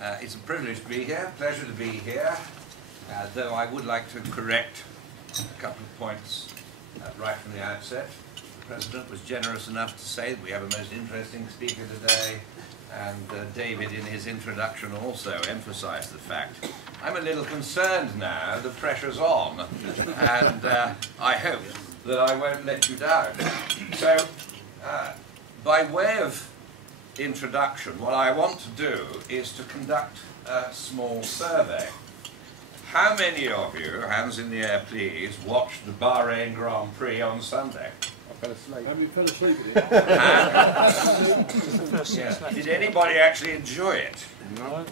It's a privilege to be here, pleasure to be here, though I would like to correct a couple of points right from the outset. The President was generous enough to say that we have a most interesting speaker today, and David in his introduction also emphasized the fact. I'm a little concerned now, the pressure's on, and I hope that I won't let you down. So, by way of introduction, what I want to do is to conduct a small survey. How many of you, hands in the air please, watched the Bahrain Grand Prix on Sunday? I fell asleep. Have you fell asleep with it? Yeah. Did anybody actually enjoy it? No.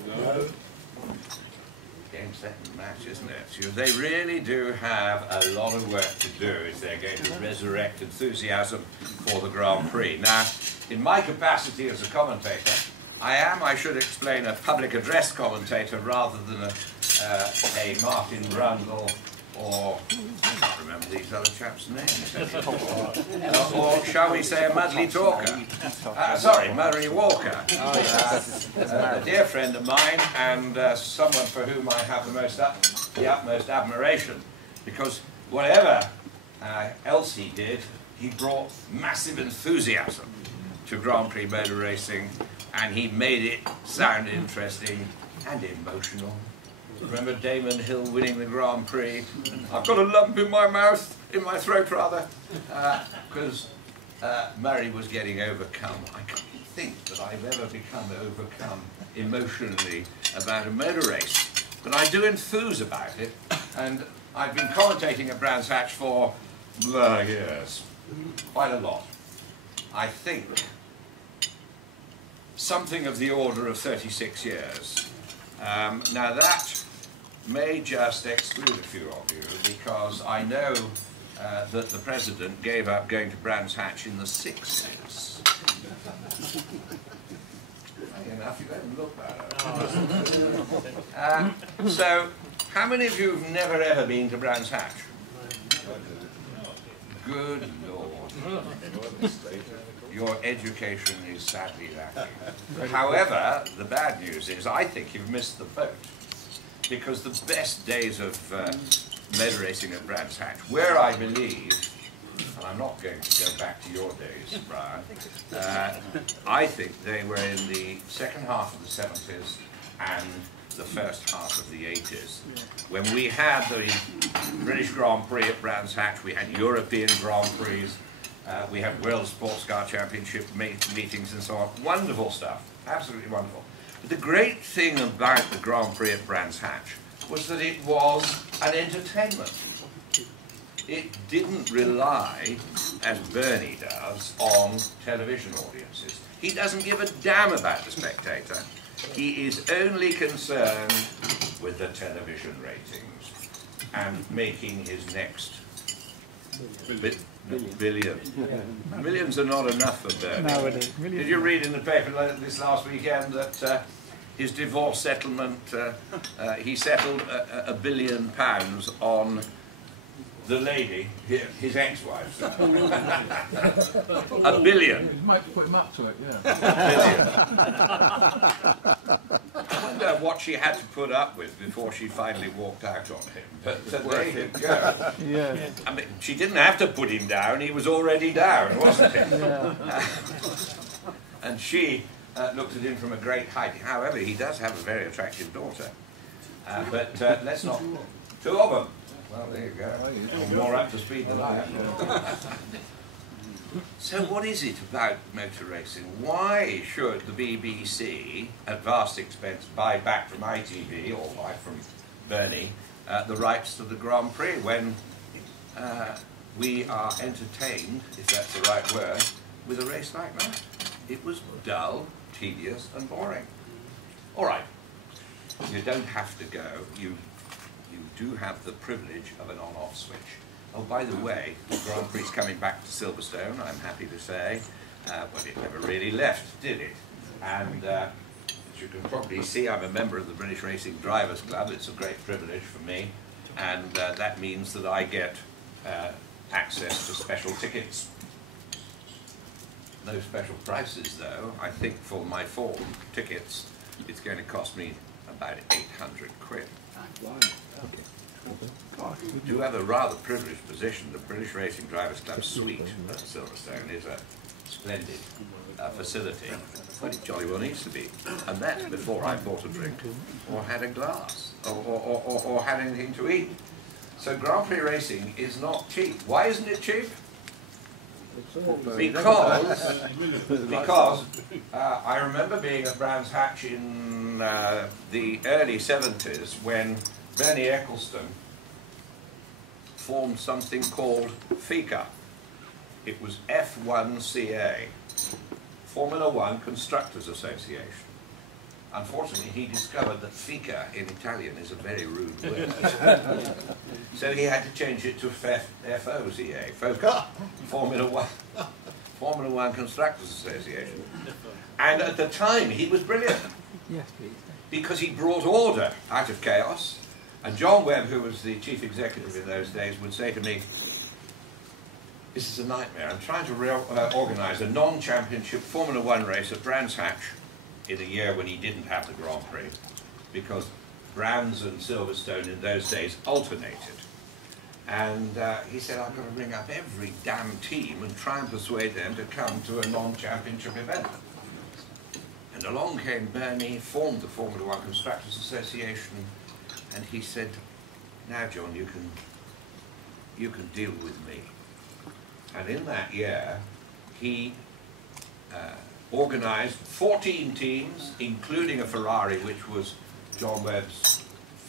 Game, set and match, isn't it? So they really do have a lot of work to do if they're going to resurrect enthusiasm for the Grand Prix. Now, in my capacity as a commentator, I should explain, a public address commentator rather than a Martin Brundle or, I can't remember these other chaps' names, or shall we say a Mudley talker. Sorry, Murray Walker. A dear friend of mine and someone for whom I have the utmost admiration, because whatever else he did, he brought massive enthusiasm to Grand Prix motor racing, and he made it sound interesting and emotional. Remember Damon Hill winning the Grand Prix? I've got a lump in my mouth, in my throat rather, because Murray was getting overcome. I can't think that I've ever become overcome emotionally about a motor race, but I do enthuse about it, and I've been commentating at Brands Hatch for years, quite a lot. I think something of the order of 36 years. Now that may just exclude a few of you, because I know that the President gave up going to Brands Hatch in the 60s. Funny enough, you don't look that old. So, how many of you have never ever been to Brands Hatch? Good Lord. Your education is sadly lacking. However, the bad news is I think you've missed the boat, because the best days of motor racing at Brands Hatch, where I believe, and I'm not going to go back to your days, Brian, I think they were in the second half of the 70s and the first half of the 80s. When we had the British Grand Prix at Brands Hatch, we had European Grand Prix, we had World Sports Car Championship meetings and so on. Wonderful stuff, absolutely wonderful. But the great thing about the Grand Prix at Brands Hatch was that it was an entertainment. It didn't rely, as Bernie does, on television audiences. He doesn't give a damn about the spectator. He is only concerned with the television ratings and making his next billion. Millions are not enough for Bernie. No, it is. Did you read in the paper this last weekend that his divorce settlement, he settled £1 billion on the lady, his ex-wife. £1 billion. You might put him up to it, yeah. I wonder what she had to put up with before she finally walked out on him. But there you go. Yeah. I mean, she didn't have to put him down, he was already down, wasn't he? Yeah. And she looked at him from a great height. However, he does have a very attractive daughter. But let's not... Two of them. Well, there you go. You're more up to speed than I am. So what is it about motor racing? Why should the BBC, at vast expense, buy back from ITV, or buy from Bernie, the rights to the Grand Prix when we are entertained, if that's the right word, with a race like that? It was dull, tedious and boring. All right, you don't have to go. You do have the privilege of an on-off switch. Oh, by the way, the Grand Prix is coming back to Silverstone, I'm happy to say, but it never really left, did it? And as you can probably see, I'm a member of the British Racing Drivers Club. It's a great privilege for me, and that means that I get access to special tickets. No special prices, though. I think for my 4 tickets, it's going to cost me about 800 quid. You have a rather privileged position. The British Racing Drivers Club suite at Silverstone is a splendid facility, but it jolly well needs to be. And that's before I bought a drink, or had a glass, or had anything to eat. So Grand Prix racing is not cheap. Why isn't it cheap? Because I remember being at Brands Hatch in the early 70s when Bernie Ecclestone formed something called FICA. It was F1CA, Formula One Constructors Association. Unfortunately, he discovered that FICA in Italian is a very rude word. So he had to change it to FOCA, Formula One Constructors Association. And at the time, he was brilliant. Yes, please. Because he brought order out of chaos. And John Webb, who was the chief executive in those days, would say to me, "This is a nightmare. I'm trying to organise a non-championship Formula One race at Brands Hatch in a year when he didn't have the Grand Prix, because Brands and Silverstone in those days alternated." And he said, "I've got to ring up every damn team and try and persuade them to come to a non-championship event." And along came Bernie, formed the Formula One Constructors Association, and he said, "Now, John, you can deal with me." And in that year, he organised 14 teams, including a Ferrari, which was John Webb's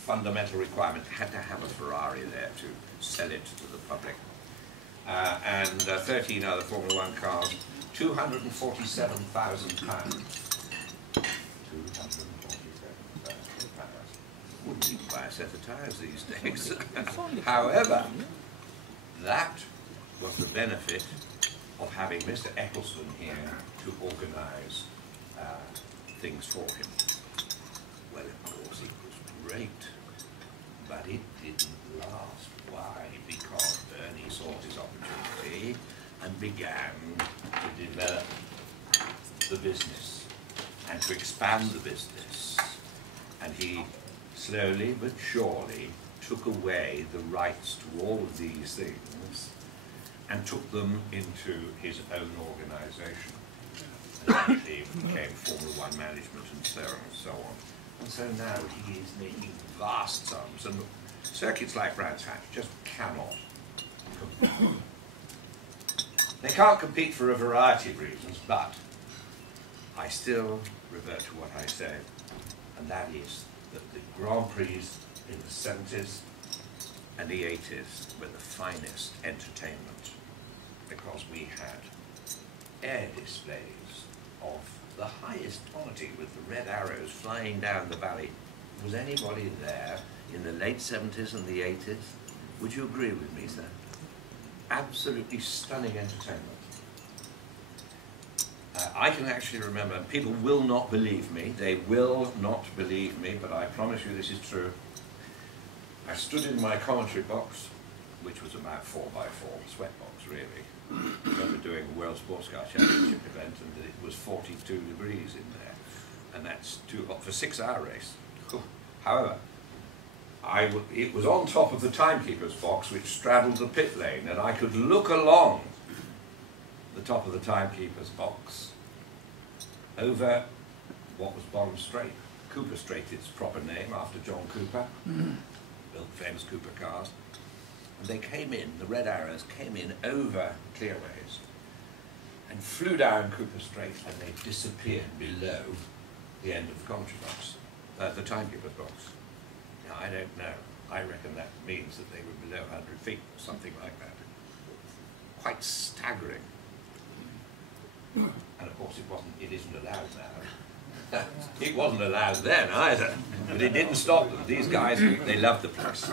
fundamental requirement. Had to have a Ferrari there to sell it to the public. And 13 other Formula One cars, £247,000. Wouldn't even buy a set of tyres these days. However, that was the benefit of having Mr. Ecclestone here to organise things for him. Well, of course, it was great, but it didn't last. Why? Because Bernie saw his opportunity and began to develop the business and to expand the business. And he slowly but surely took away the rights to all of these things and took them into his own organisation. And actually became Formula One management and so on and so on. And so now he is making vast sums, and circuits like Brands Hatch just cannot compete. They can't compete for a variety of reasons, but I still revert to what I said, and that is that the Grand Prix in the 70s and the 80s were the finest entertainment, because we had air displays of the highest quality with the red arrows flying down the valley. Was anybody there in the late 70s and the 80s? Would you agree with me, sir? Absolutely stunning entertainment. I can actually remember, people will not believe me, they will not believe me, but I promise you this is true. I stood in my commentary box, which was about 4x4, sweat box really. I remember doing a World Sports Car Championship event, and it was 42 degrees in there, and that's too hot for a 6-hour race. However, it was on top of the timekeeper's box, which straddled the pit lane, and I could look along the top of the timekeeper's box over what was Bond Straight, Cooper Straight, its proper name, after John Cooper, built famous Cooper cars. And they came in, the red arrows came in over clearways and flew down Cooper Straight, and they disappeared below the end of the commentary box, the timekeeper's box. Now, I don't know. I reckon that means that they were below 100 feet, or something like that. Quite staggering. And of course it isn't allowed now. It wasn't allowed then either, but it didn't stop them. These guys, they loved the place.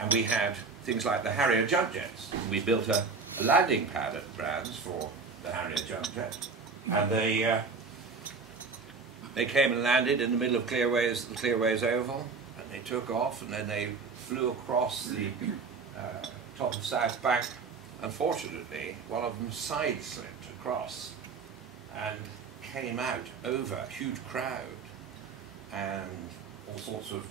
And we had things like the Harrier jump jets. We built a landing pad at Brands for the Harrier jump jet. And they came and landed in the middle of the Clearways Oval, and they took off, and then they flew across the top of South Bank. Unfortunately, one of them side-slipped across and came out over a huge crowd and all sorts of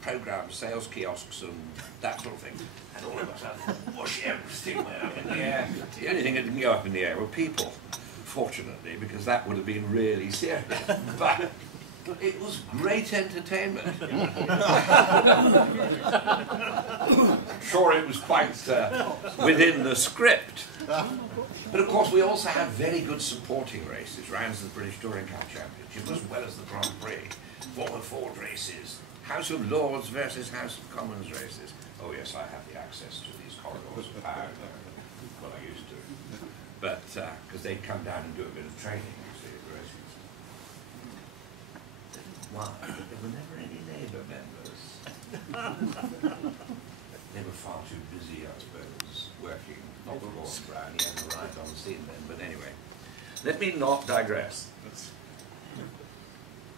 programs, sales kiosks and that sort of thing. And all of a sudden, whoosh, everything went up in the air. The only thing that didn't go up in the air were people, fortunately, because that would have been really serious. But it was great entertainment. Sure, it was quite within the script. But of course, we also had very good supporting races, rounds of the British Touring Car Championship, as well as the Grand Prix, Formula Ford races, House of Lords versus House of Commons races. Oh yes, I have the access to these corridors of power. Well, I used to. But, because they'd come down and do a bit of training, you see, at races. Why? There were never any Labour members. They were far too busy, I suppose, working. Not for Lord Brown, he hadn't arrived on the scene then, but anyway. Let me not digress.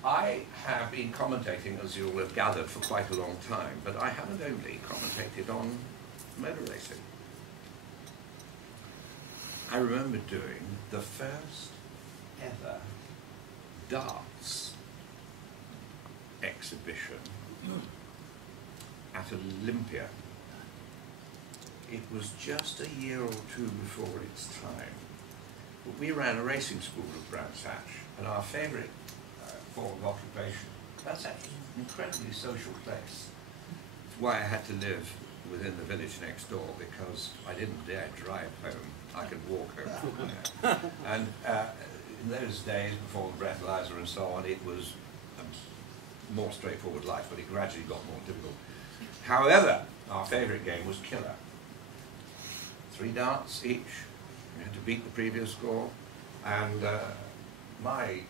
I have been commentating, as you'll have gathered, for quite a long time, but I haven't only commentated on motor racing. I remember doing the first ever darts exhibition at Olympia. It was just a year or two before its time. But we ran a racing school at Brands Hatch, and our favourite form of occupation, Brands Hatch was an incredibly social place. It's why I had to live within the village next door, because I didn't dare drive home. I could walk home from there. And in those days, before the breathalyzer and so on, it was a more straightforward life, but it gradually got more difficult. However, our favourite game was Killer. 3 darts each. We had to beat the previous score. And my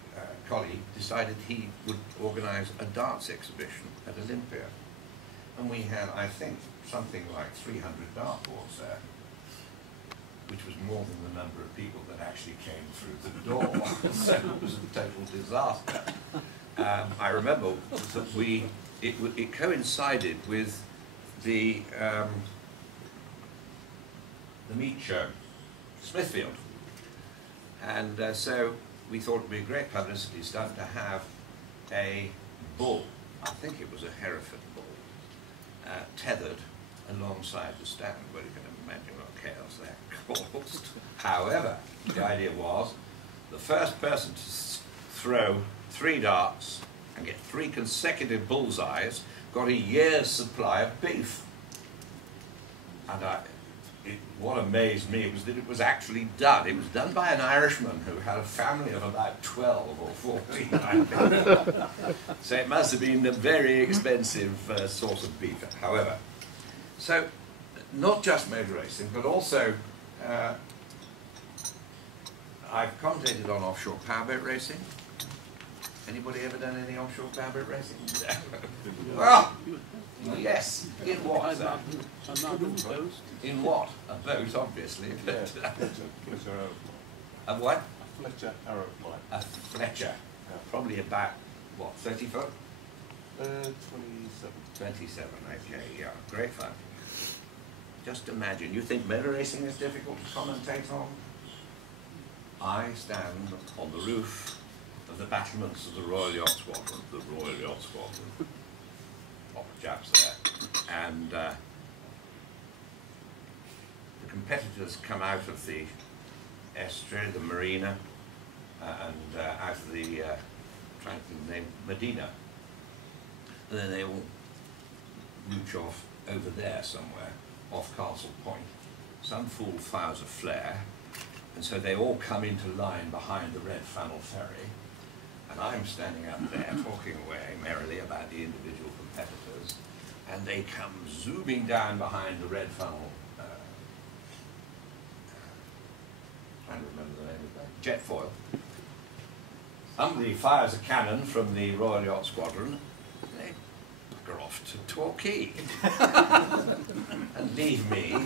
colleague decided he would organise a darts exhibition at Olympia. And we had, I think, something like 300 dartboards there, which was more than the number of people that actually came through the door. So it was a total disaster. I remember that it coincided with the meat show, Smithfield. And so we thought it would be a great publicity stunt to have a bull, I think it was a Hereford bull, tethered alongside the stand. Well, you can imagine what chaos that caused. However, the idea was the first person to throw 3 darts and get 3 consecutive bullseyes got a year's supply of beef. And what amazed me was that it was actually done. It was done by an Irishman who had a family of about 12 or 14, I think. So it must have been a very expensive source of beef, however. So, not just motor racing, but also I've commentated on offshore powerboat racing. Anybody ever done any offshore powerboat racing? Well, yes. In what? In what? A boat, obviously. But, a what? A Fletcher aeroplane. A Fletcher. Yeah. Probably about, what, 30 foot? 27. 27, okay, yeah. Great fun. Just imagine, you think motor racing is difficult to commentate on? I stand on the roof of the battlements of the Royal Yacht Squadron, proper chaps there, and the competitors come out of the estuary, the marina, and out of the, trying to think the name, Medina, and then they all mooch off over there somewhere, off Castle Point. Some fool fires a flare, and so they all come into line behind the Red Funnel Ferry, and I'm standing up there talking away merrily about the individual competitors, and they come zooming down behind the Red Funnel, trying to remember the name of that, jet foil. Somebody fires a cannon from the Royal Yacht Squadron, and they bugger off to Torquay and leave me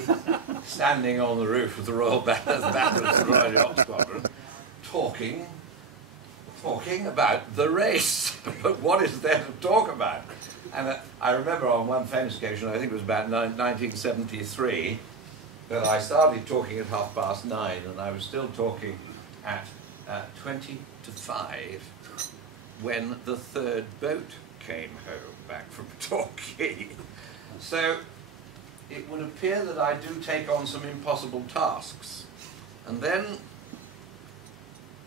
standing on the roof of the Royal Battlers, the Royal Yacht Squadron, talking about the race. But what is there to talk about? And I remember on one famous occasion, I think it was about 1973, that I started talking at 9:30, and I was still talking at 20 to 5, when the third boat came home back from Torquay. So it would appear that I do take on some impossible tasks. And then,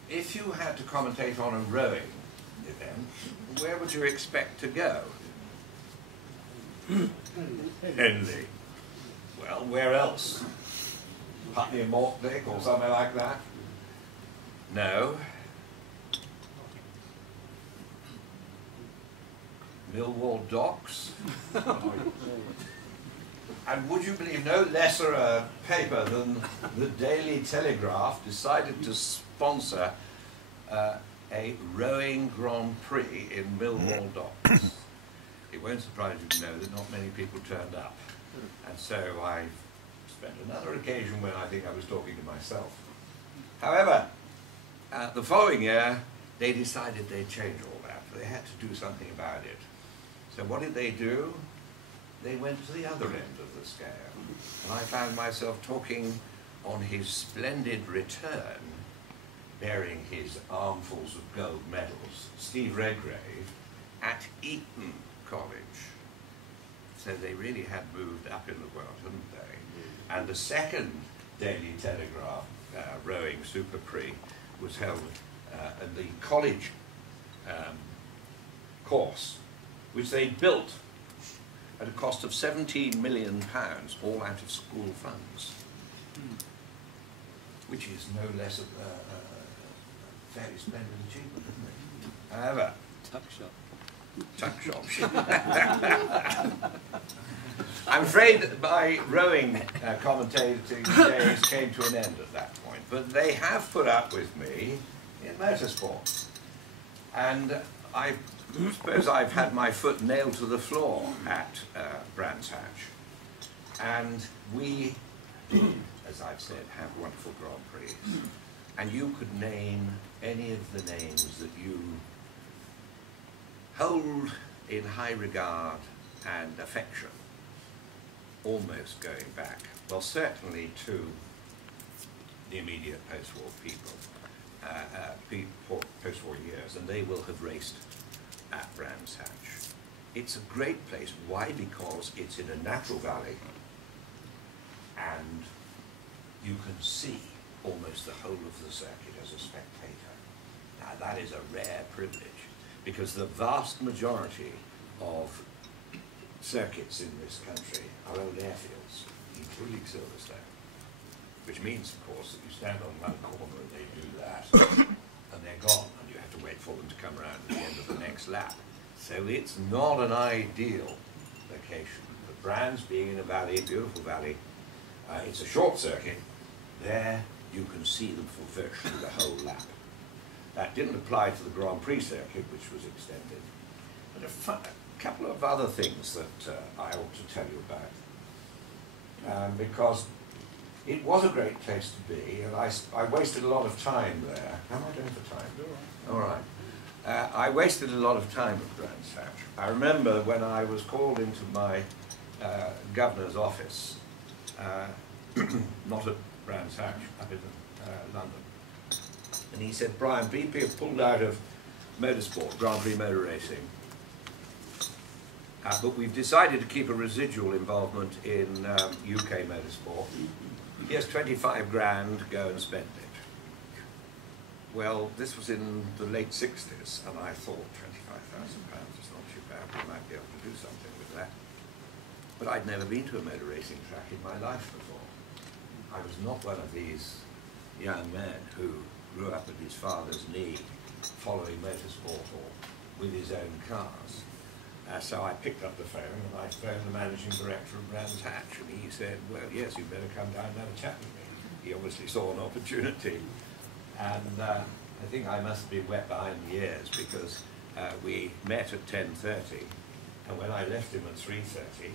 if you had to commentate on a rowing event, where would you expect to go? Henley. Well, where else? Putney and Mortdick or something like that? No. Millwall Docks. And would you believe no lesser a paper than the Daily Telegraph decided to sponsor a rowing Grand Prix in Millwall Docks. It won't surprise you to know that not many people turned up. And so I spent another occasion when I think I was talking to myself. However, the following year, they decided they'd change all that. They had to do something about it. So what did they do? They went to the other end of the scale. And I found myself talking on his splendid return, bearing his armfuls of gold medals, Steve Redgrave, at Eton College. So they really had moved up in the world, hadn't they? And the second Daily Telegraph rowing Super Prix was held in the college course, which they built at a cost of £17 million, all out of school funds, which is no less a fairly splendid achievement, isn't it? However, tuck shop. I'm afraid my rowing commentating days came to an end at that point, but they have put up with me in motorsport. And I suppose I've had my foot nailed to the floor at Brands Hatch. And we did, as I've said, have wonderful Grand Prix. And you could name any of the names that you hold in high regard and affection, almost going back, well, certainly to the immediate post-war people, post-war years, and they will have raced at Brands Hatch. It's a great place. Why? Because it's in a natural valley, and you can see almost the whole of the circuit as a spectator. Now that is a rare privilege, because the vast majority of circuits in this country are old airfields, including Silverstone, which means, of course, that you stand on one corner and they do that, and they're gone, and you have to wait for them to come around at the end of the next lap. So it's not an ideal location. But Brands being in a valley, beautiful valley, it's a short circuit. There you can see them for virtually the whole lap. That didn't apply to the Grand Prix circuit, which was extended. But a couple of other things that I ought to tell you about, because it was a great place to be, and I wasted a lot of time there. How am I doing for time? All right. I wasted a lot of time at Brands Hatch. I remember when I was called into my governor's office, not at Brands Hatch, up in London, and he said, "Brian, BP have pulled out of motorsport, Grand Prix motor racing, but we've decided to keep a residual involvement in UK motorsport. Here's 25 grand, go and spend it." Well, this was in the late 60s, and I thought £25,000 is not too bad, we might be able to do something with that. But I'd never been to a motor racing track in my life before. I was not one of these young men who grew up at his father's knee, following motorsport or with his own cars. So I picked up the phone and I phoned the managing director of Brands Hatch, and he said, "Well, yes, you'd better come down and have a chat with me." He obviously saw an opportunity. And I think I must be wet behind the ears, because we met at 10:30, and when I left him at 3:30,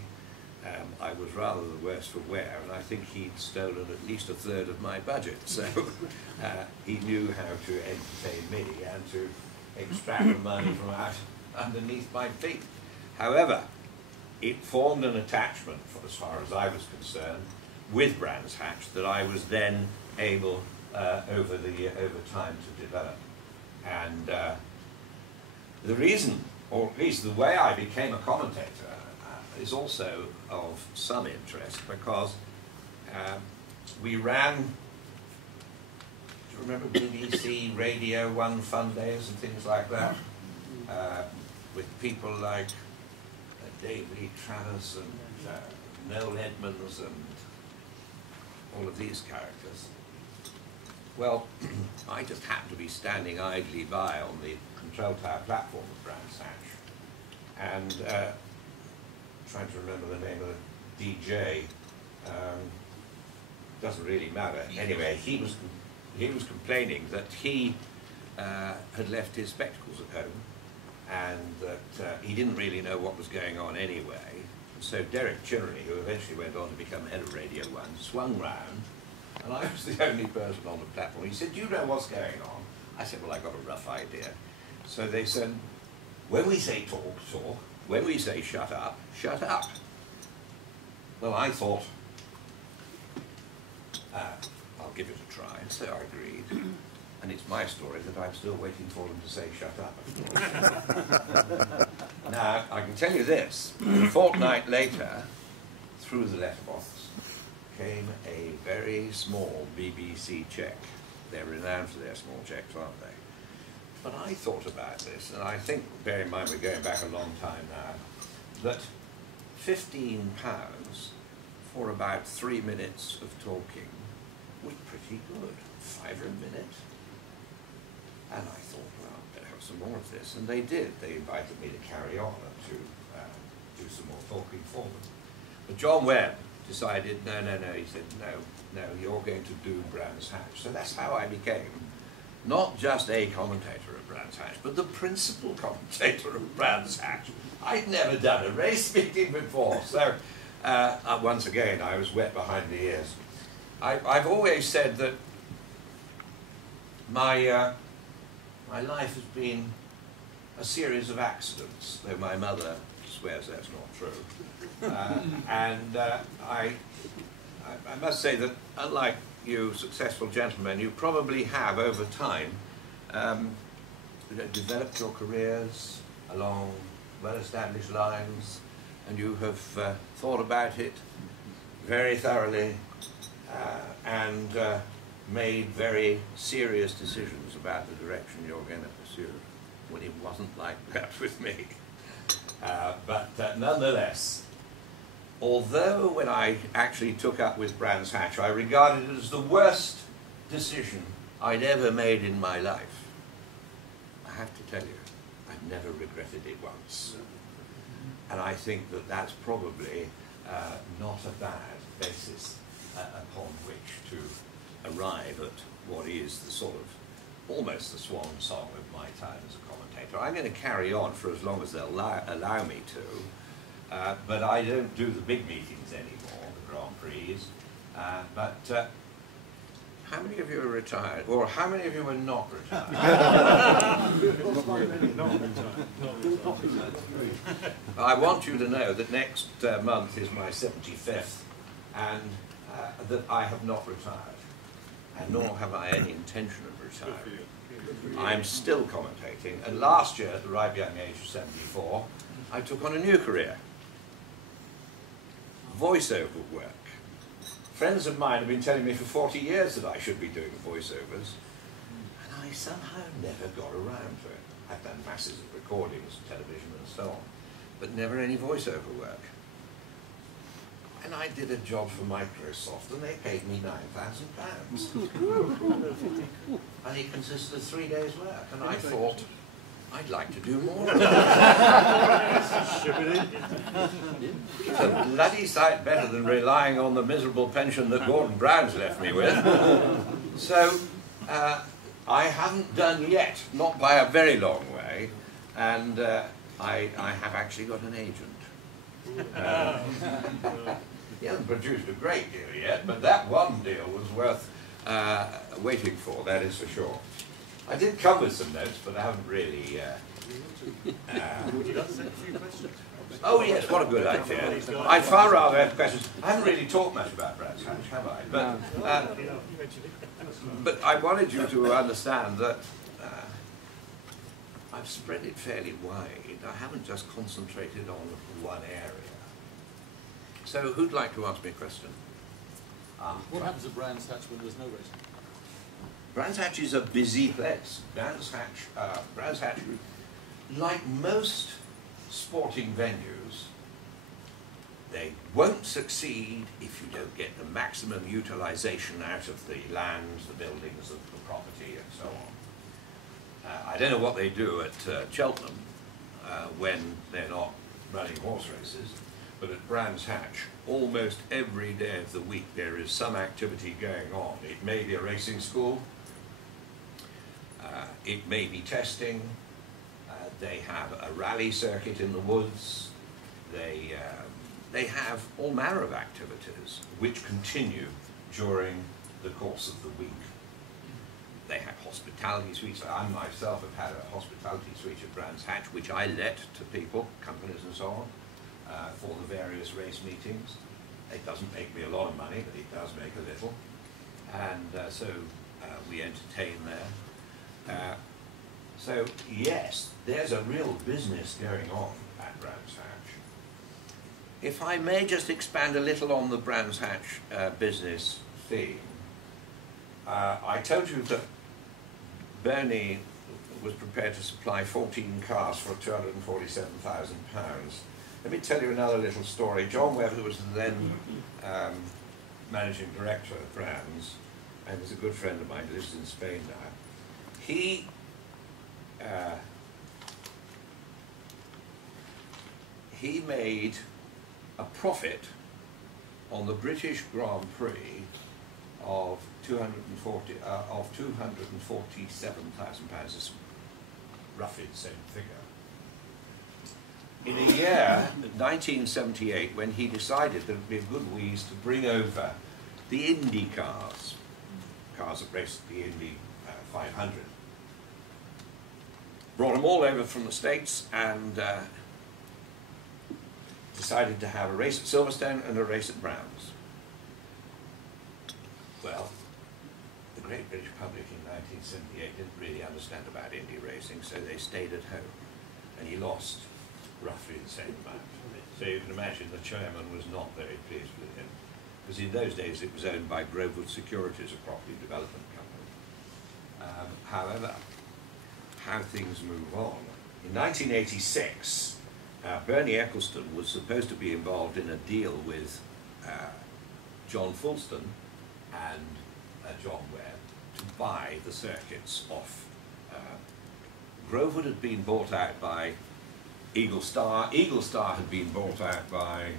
I was rather the worse for wear, and I think he'd stolen at least a third of my budget. So he knew how to entertain me and to extract the money from out underneath my feet. However, it formed an attachment, as far as I was concerned, with Brands Hatch that I was then able, over time, to develop. And The reason, or at least the way I became a commentator, is also of some interest, because we ran, do you remember BBC Radio 1 fun days and things like that? With people like Dave Lee Travis and Noel Edmonds and all of these characters. Well, I just happened to be standing idly by on the control tower platform of Brands Hatch, and trying to remember the name of the DJ. Doesn't really matter. Anyway, he was complaining that he had left his spectacles at home, and that he didn't really know what was going on anyway. So Derek Chinnery, who eventually went on to become head of Radio 1, swung round, and I was the only person on the platform. He said, "Do you know what's going on?" I said, "Well, I got a rough idea." So they said, "When we say talk, talk. When we say shut up, shut up." Well, I thought, I'll give it a try, so I agreed. And it's my story that I'm still waiting for them to say shut up, of course. Now, I can tell you this, a fortnight later, through the letterbox, came a very small BBC cheque. They're renowned for their small cheques, aren't they? But I thought about this, and I think, bear in mind we're going back a long time now, that £15 for about 3 minutes of talking was pretty good, £5 a minute. And I thought, well, I'd better have some more of this. And they did. They invited me to carry on and to do some more talking for them. But John Webb decided, no. He said, no, you're going to do Brands Hatch. So that's how I became not just a commentator of Brands Hatch, but the principal commentator of Brands Hatch. I'd never done a race meeting before. So once again, I was wet behind the ears. I've always said that my life has been a series of accidents, though my mother swears that's not true. I must say that, unlike you successful gentlemen, you probably have, over time, developed your careers along well-established lines, and you have thought about it very thoroughly and made very serious decisions about the direction you're going to pursue, when it wasn't like that with me. But nonetheless, although when I actually took up with Brands Hatch, I regarded it as the worst decision I'd ever made in my life, I have to tell you, I've never regretted it once. And I think that that's probably not a bad basis upon which to arrive at what is the sort of almost the swan song of my time as a commentator. I'm going to carry on for as long as they'll allow me to, but I don't do the big meetings anymore, the Grand Prix. But how many of you are retired, or how many of you are not retired? I want you to know that next month is my 75th, and that I have not retired, and nor have I any intention of retiring. I'm still commentating, and last year, at the ripe young age of 74, I took on a new career, voiceover work. Friends of mine have been telling me for 40 years that I should be doing voiceovers, and I somehow never got around to it. I've done masses of recordings, television and so on, but never any voiceover work. And I did a job for Microsoft, and they paid me £9,000. And it consisted of 3 days' work, and I thought, I'd like to do more of that. It's a bloody sight better than relying on the miserable pension that Gordon Brown's left me with. So I haven't done yet, not by a very long way, and I have actually got an agent. He hasn't produced a great deal yet, but that one deal was worth waiting for, that is for sure. I did come with some notes, but I haven't really... Would you like to take a few questions? Oh yes, what a good idea. I'd far rather have questions. I haven't really talked much about Brands Hatch, have I? But I wanted you to understand that I've spread it fairly wide. I haven't just concentrated on one area. So who'd like to ask me a question? What happens at Brands Hatch when there's no racing? Brands Hatch is a busy place. Brands Hatch, like most sporting venues, they won't succeed if you don't get the maximum utilization out of the land, the buildings, the property, and so on. I don't know what they do at Cheltenham when they're not running horse races, but at Brands Hatch, almost every day of the week there is some activity going on. It may be a racing school, it may be testing, they have a rally circuit in the woods, they have all manner of activities which continue during the course of the week. They have hospitality suites. I myself have had a hospitality suite at Brands Hatch, which I let to people, companies and so on, for the various race meetings. It doesn't make me a lot of money, but it does make a little. And so we entertain there. So yes, there's a real business going on at Brands Hatch. If I may just expand a little on the Brands Hatch business theme, I told you that Bernie was prepared to supply 14 cars for £247,000. Let me tell you another little story. John Webb, who was then managing director of Brands, and is a good friend of mine, lives in Spain now, he made a profit on the British Grand Prix of £247,000. It's roughly the same figure. In a year, 1978, when he decided that it would be a good wheeze to bring over the Indy cars that raced the Indy 500. Brought them all over from the States and decided to have a race at Silverstone and a race at Brands. Well, the great British public in 1978 didn't really understand about Indy racing, so they stayed at home, and he lost roughly the same amount. So you can imagine the chairman was not very pleased with him, because in those days it was owned by Grovewood Securities, a property development company. However, how things move on. In 1986, Bernie Ecclestone was supposed to be involved in a deal with John Fulston and John Webb to buy the circuits off. Grovewood had been bought out by Eagle Star. Eagle Star had been bought out by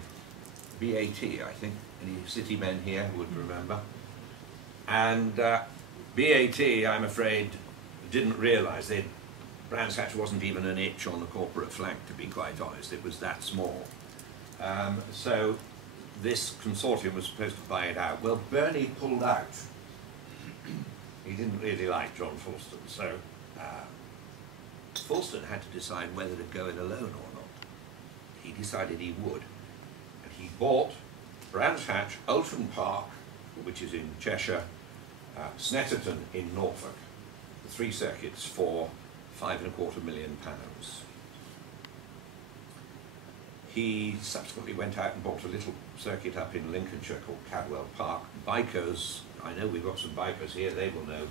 BAT, I think. Any city men here would remember. And BAT, I'm afraid, didn't realise that Brands Hatch wasn't even an inch on the corporate flank, to be quite honest. It was that small. So this consortium was supposed to buy it out. Well, Bernie pulled out. He didn't really like John Fulston, so Fulston had to decide whether to go it alone or not. He decided he would. And he bought Brands Hatch, Oulton Park, which is in Cheshire, Snetterton in Norfolk, the 3 circuits for £5.25 million. He subsequently went out and bought a little circuit up in Lincolnshire called Cadwell Park. Bikers, I know we've got some bikers here, they will know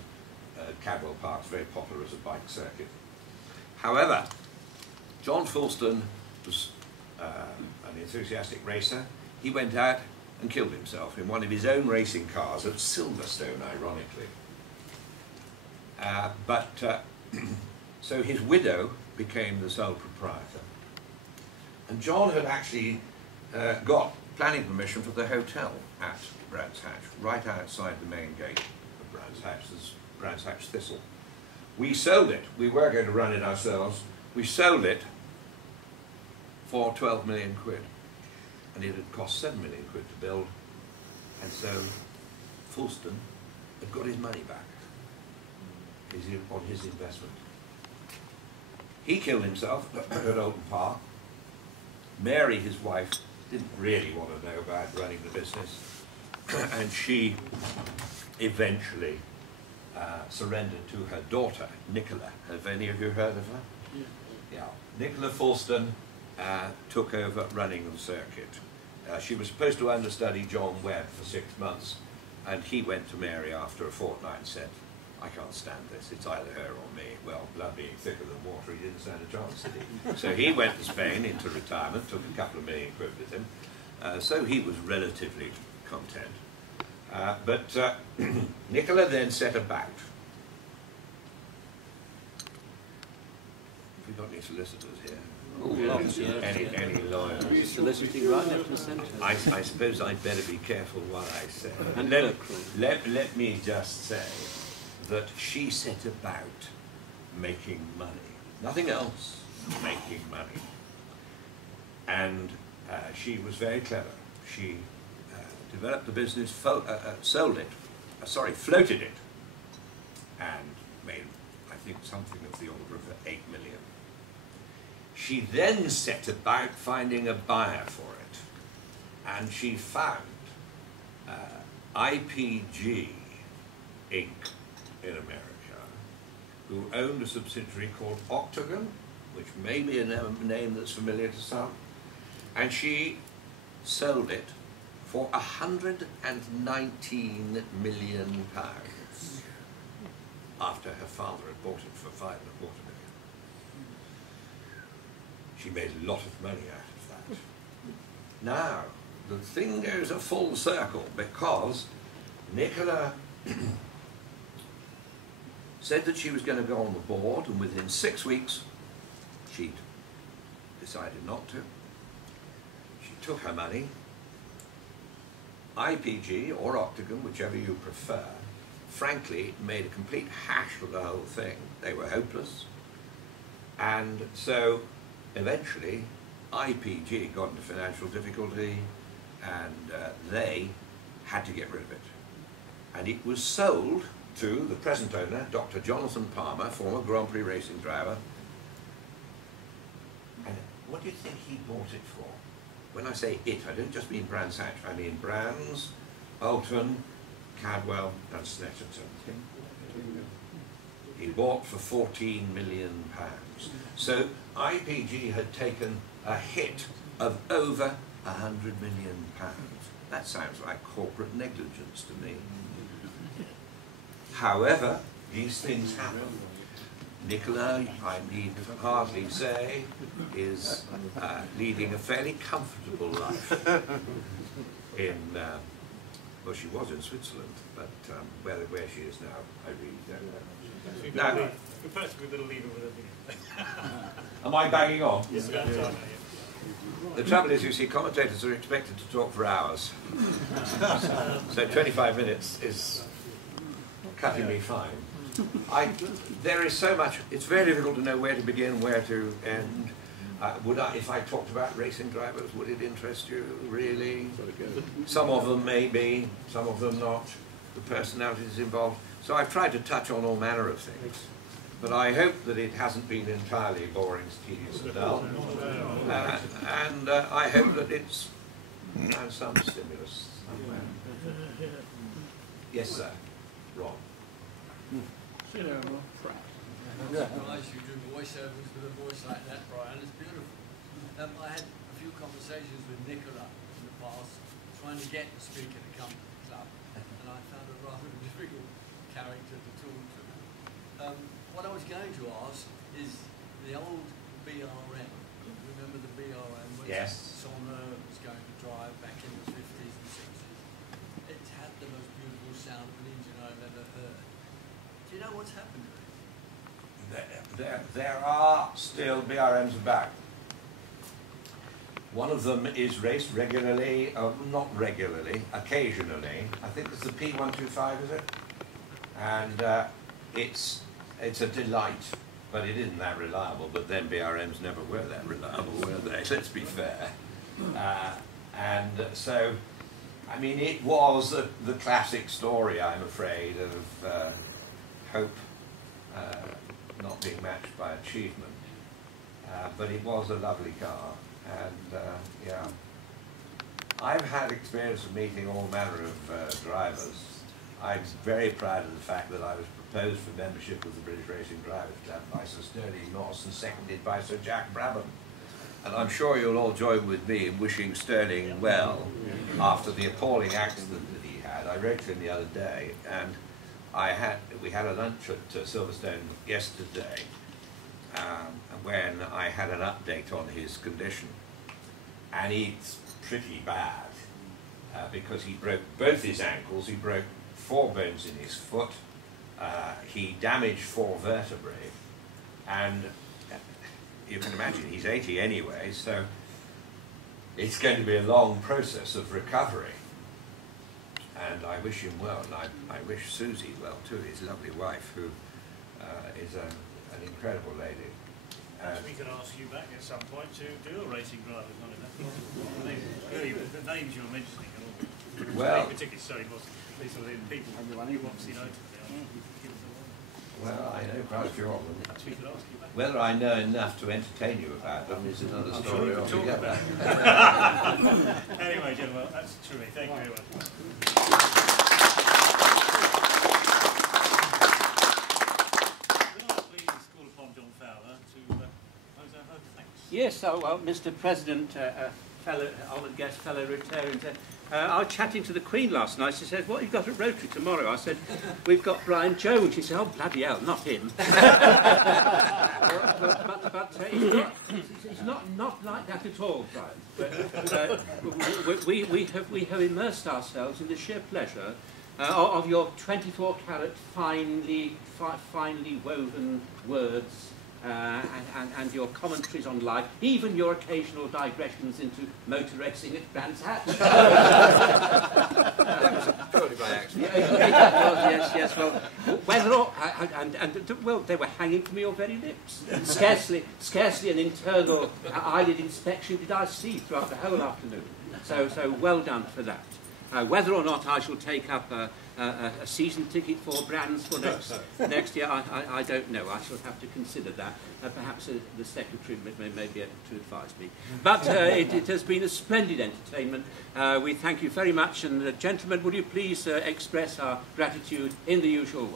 Cadwell Park's very popular as a bike circuit. However, John Fulston was an enthusiastic racer. He went out and killed himself in one of his own racing cars at Silverstone, ironically. So his widow became the sole proprietor. And John had actually got planning permission for the hotel at Brands Hatch, right outside the main gate of Brands Hatch. There's Brands Hatch Thistle. We sold it. We were going to run it ourselves. We sold it for 12 million quid. And it had cost 7 million quid to build. And so Fulston had got his money back on his investment. He killed himself at Oulton Park. Mary, his wife, didn't really want to know about running the business. And she eventually surrendered to her daughter, Nicola. Have any of you heard of her? Yeah. Nicola Fulston took over running the circuit. She was supposed to understudy John Webb for 6 months, and he went to Mary after a fortnight and said, I can't stand this, it's either her or me. Well, blood being thicker than water, he didn't stand a chance, did he? So he went to Spain into retirement, took a couple of million quid with him, so he was relatively content. But Nicola then set about. Have we got any solicitors here? Oh, lots, yeah. Any lawyers? Soliciting right left and centre. I suppose I'd better be careful what I say. And Let me just say that she set about making money. Nothing else, making money. And she was very clever. She developed the business, floated it, and made, I think, something of the order of 8 million. She then set about finding a buyer for it, and she found IPG Inc. in America, who owned a subsidiary called Octagon, which may be a name that's familiar to some, and she sold it for £119 million after her father had bought it for £5.25 million. She made a lot of money out of that. Now, the thing goes a full circle because Nicola said that she was going to go on the board, and within 6 weeks she'd decided not to. She took her money. IPG or Octagon, whichever you prefer, frankly made a complete hash of the whole thing. They were hopeless. And so eventually IPG got into financial difficulty, and they had to get rid of it. And it was sold to the present owner, Dr. Jonathan Palmer, former Grand Prix racing driver. And what do you think he bought it for? When I say it, I don't just mean Brands Hatch, I mean Brands, Ultron, Cadwell and Snetterton. He bought for £14 million. So IPG had taken a hit of over £100 million. That sounds like corporate negligence to me. However, these things happen. Nicola, I need hardly say, is leading a fairly comfortable life in, well, she was in Switzerland, but where she is now, I really don't know. Now, perhaps we better leave it with it. am I banging on? Yes, sir. The trouble is, you see, commentators are expected to talk for hours. So 25 minutes is cutting me fine. There is so much, it's very difficult to know where to begin, where to end. If I talked about racing drivers, would it interest you, really? Some of them maybe, some of them not. The personalities involved. So I've tried to touch on all manner of things. But I hope that it hasn't been entirely boring, tedious and dull. And I hope that it's found some stimulus somewhere. Yes, sir. Ron. Sit down, Ron. I'm surprised you do voiceovers with a voice like that, Brian. It's beautiful. I had a few conversations with Nicola in the past, trying to get the speaker to come to the club, and I found a rather difficult character to talk to. What I was going to ask is the old BRM. Remember the BRM? Yes. Sonner was going to drive back in the 50s and 60s. It had the most beautiful sound of an engine I've ever heard. Do you know what's happened to it? There are still BRMs about. One of them is raced regularly, not regularly, occasionally. I think it's the P125, is it? And it's a delight, but it isn't that reliable. But then BRMs never were that reliable, were they? Let's be fair. And so, I mean, it was the classic story, I'm afraid, of hope not being matched by achievement. But it was a lovely car, and yeah. I've had experience of meeting all manner of drivers. I'm very proud of the fact that I was proposed for membership of the British Racing Drivers Club by Sir Sterling Moss and seconded by Sir Jack Brabham. And I'm sure you'll all join with me in wishing Sterling well after the appalling accident that he had. I wrote to him the other day, and we had a lunch at Silverstone yesterday when I had an update on his condition. And it's pretty bad because he broke both his ankles, he broke 4 bones in his foot, he damaged 4 vertebrae, and you can imagine he's 80 anyway, so it's going to be a long process of recovery. And I wish him well, and I wish Susie well too, his lovely wife, who is an incredible lady. We could ask you back at some point to do a racing drivers on it. Really, the names you're mentioning are all Well, particularly sorry, boss. These are the people who obviously know to well, I know quite a few of them. perhaps we could ask you back. Whether I know enough to entertain you about them is another I'm sure story we can talk altogether. about it. Anyway, gentlemen, that's terrific. Thank you very much. Yes, well, Mr. President, fellow honoured guest, fellow Rotarians, I was chatting to the Queen last night. She said, "What have you got at Rotary tomorrow?" I said, "We've got Brian Jones." She said, "Oh, bloody hell, not him." But it's not like that at all, Brian. But, we have immersed ourselves in the sheer pleasure of your 24-carat finely woven words. And your commentaries on life, even your occasional digressions into motor racing at Brands Hatch. That was purely by accident. Yes. Well, whether or well, they were hanging from your very lips. Scarcely an internal eyelid inspection did I see throughout the whole afternoon. So well done for that. Whether or not I shall take up a season ticket for Brands for next year, I don't know. I shall have to consider that. Perhaps the secretary may be able to advise me. But it has been a splendid entertainment. We thank you very much. And gentlemen, would you please express our gratitude in the usual way?